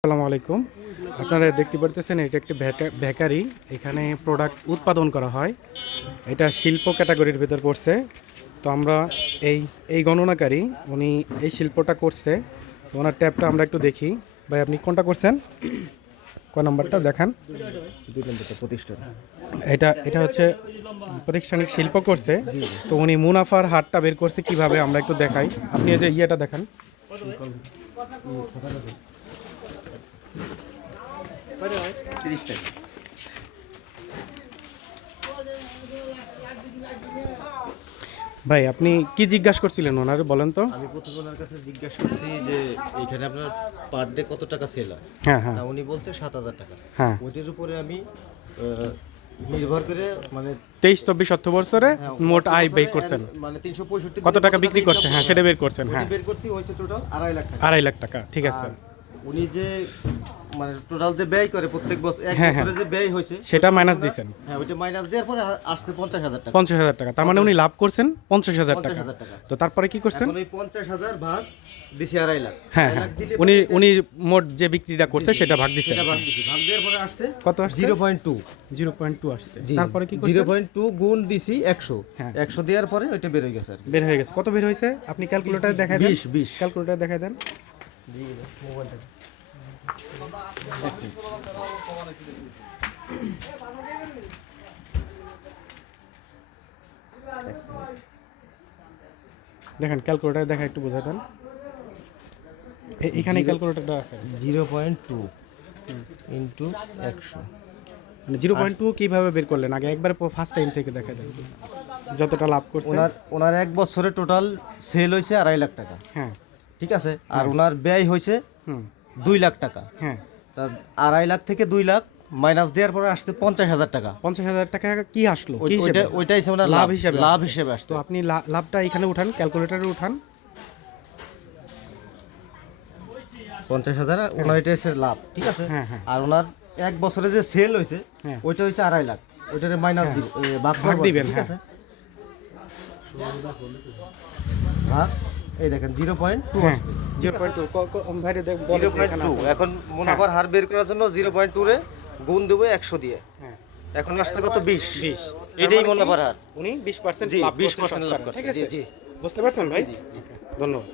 আসসালামু আলাইকুম। আপনারা দেখতে পারতেছেন এটা একটি বেকারি এখানে প্রোডাক্ট উৎপাদন করা হয়। এটা শিল্প ক্যাটাগরির ভিতর পড়ছে। তো আমরা এই এই গণনাকারী উনি এই শিল্পটা করছে। তো ওনার ট্যাবটা আমরা একটু দেখি। ভাই আপনি কোনটা করছেন? ক নাম্বারটা দেখান। দুই নম্বরটা প্রতিষ্ঠান। এটা এটা হচ্ছে প্রতিষ্ঠানিক শিল্প করছে। তো উনি মুনাফার হারটা বের করছে কীভাবে আমরা একটু দেখাই। আপনি এই যে ইয়েটা দেখান। তিরিশ টাকা ভাই আপনি কি জিজ্ঞাসা করছিলেন ওনারে বলেন তো? আমি প্রথমে ওনার কাছে জিজ্ঞাসা করছি যে এখানে আপনার পার ডে কত টাকা সেল হয়? হ্যাঁ হ্যাঁ। উনি বলছে সাত হাজার টাকা। হ্যাঁ। ওইটার উপরে আমি নির্ভর করে মানে তেইশ চব্বিশ অর্থ বছরে মোট আয় ব্যয় করছেন। মানে তিনশো পঁয়ষট্টি কত টাকা বিক্রি করছে হ্যাঁ সেটা বের করছেন। হ্যাঁ। বের করছি হয়েছে টোটাল আড়াই লাখ টাকা। আড়াই লাখ টাকা ঠিক আছে। উনি যে মানে টোটাল যে ব্যয় করে প্রত্যেক বছর এক হ্যাঁ, হ্যাঁ। বছরে যে ব্যয় হয়েছে সেটা মাইনাস দিছেন। হ্যাঁ ওইটা মাইনাস দেওয়ার পরে আসছে পঞ্চাশ হাজার টাকা। পঞ্চাশ হাজার টাকা তার মানে উনি লাভ করছেন পঞ্চাশ হাজার টাকা। তো তারপরে কি করছেন? ওই পঞ্চাশ হাজার ভাগ দিছি আড়াই লাখ। হ্যাঁ হ্যাঁ। উনি উনি মোট যে বিক্রিটা করছে সেটা ভাগ দিচ্ছেন সেটা ভাগ দিছি। ভাগ দেওয়ার পরে আসছে কত আসছে? Zero point two. Zero point two আসছে। তারপরে কি জিরো পয়েন্ট টু গুণ দিছি একশো। হ্যাঁ। একশো দেওয়ার পরে ওইটা বের হয়ে গেছে আর বের হয়ে গেছে। কত বের হয়েছে? আপনি ক্যালকুলেটার দেন। বিশ বিশ। ক্যালকুলেটার দেন। দেখেন ক্যালকুলেটার দেখা একটু বোঝা দেন। এখানে ক্যালকুলেটারটা রাখেন। জিরো পয়েন্ট টু ইন্টু একশো। মানে জিরো পয়েন্ট টু কীভাবে বের করলেন? আগে একবার ফার্স্ট টাইম থেকে দেখা দেন যতটা লাভ করছে ওনার ওনার এক বছরে টোটাল সেল হয়েছে আড়াই লাখ টাকা। হ্যাঁ। ঠিক আছে? আর ওনার ব্যয় হয়েছে হুম। দুই লাখ টাকা। হ্যাঁ। তা আড়াই লাখ থেকে দুই লাখ মাইনাস দেওয়ার পরে আসছে পঞ্চাশ হাজার টাকা। পঞ্চাশ হাজার টাকা কি আসলো? ওইটাই ওনার লাভ হিসেবে লাভ হিসেবে আসছে। তো আপনি লাভটা এখানে উঠান ক্যালকুলেটারে উঠান। পঞ্চাশ হাজার ওনার এটা হচ্ছে লাভ ঠিক আছে? হ্যাঁ, হ্যাঁ। আর ওনার এক বছরে যে সেল হয়েছে হ্যাঁ। ওইটা হচ্ছে আড়াই লাখ। ওইটারে মাইনাস দিব ভাগ দিবেন, ঠিক হ্যাঁ। আছে? ভাগ এই দেখেন জিরো পয়েন্ট টু হ্যাঁ zero point two zero point two. এখন মুনাফার হার বের করার জন্য জিরো পয়েন্ট টু রে গুণ দেবো একশো দিয়ে। হ্যাঁ। এখন আসছে কত বিশ? বিশ। এটাই মুনাফার হার। উনি বিশ পার্সেন্ট জি, পার্সেন্ট 20% লাভ। করছে, জি, জি। বুঝতে পারছেন ভাই? ধন্যবাদ।